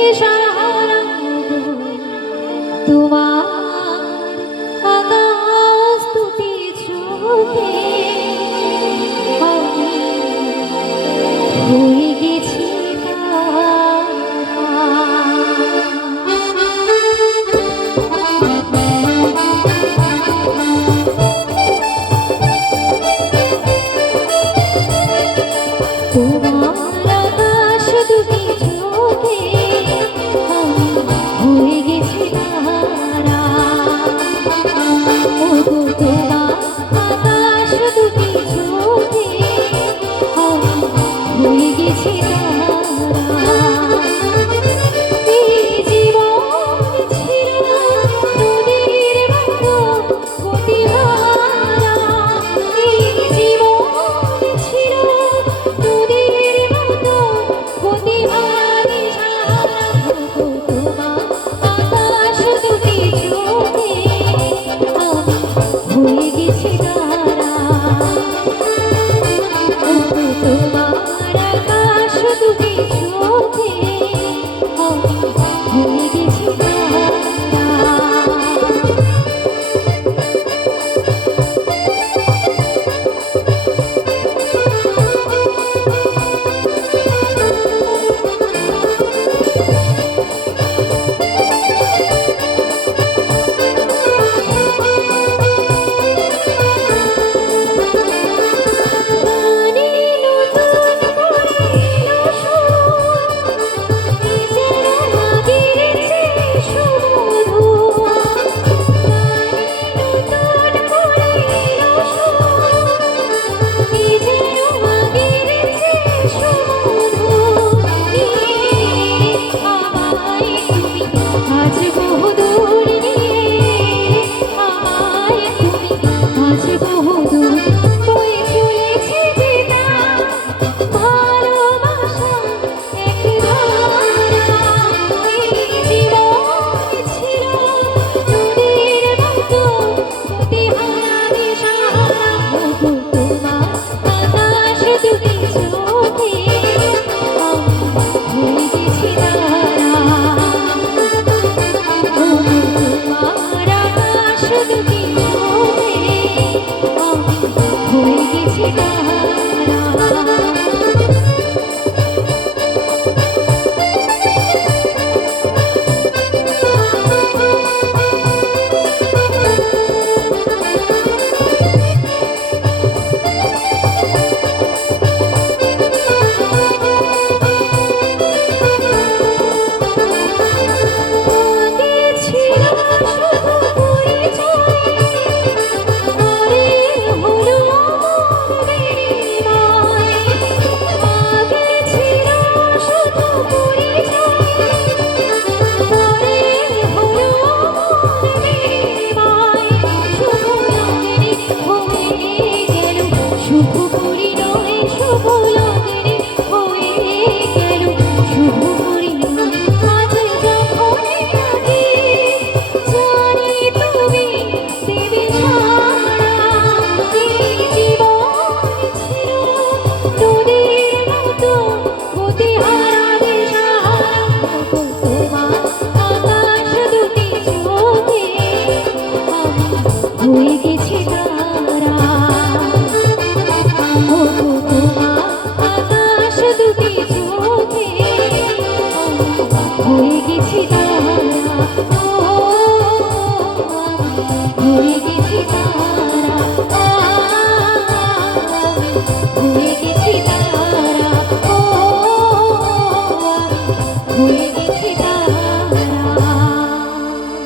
দিশাহারা তোমার আকাশ দুটি চোখে আমি হয়ে গেছি তোমার আকাশ দুটি চোখে আমি হয়ে গেছি তারা। ওগো তোমার আকাশ দুটি চোখে আমি হয়ে গেছি তারা। এই জীবন ছিল নদীর মতো গতিহারা, এই জীবন ছিল নদীর মতো গতিহারা। তোমার আকাশ দুটি চোখে আমি হয়ে গেছি তারা। তোমার আকাশ দুটি চোখে আমি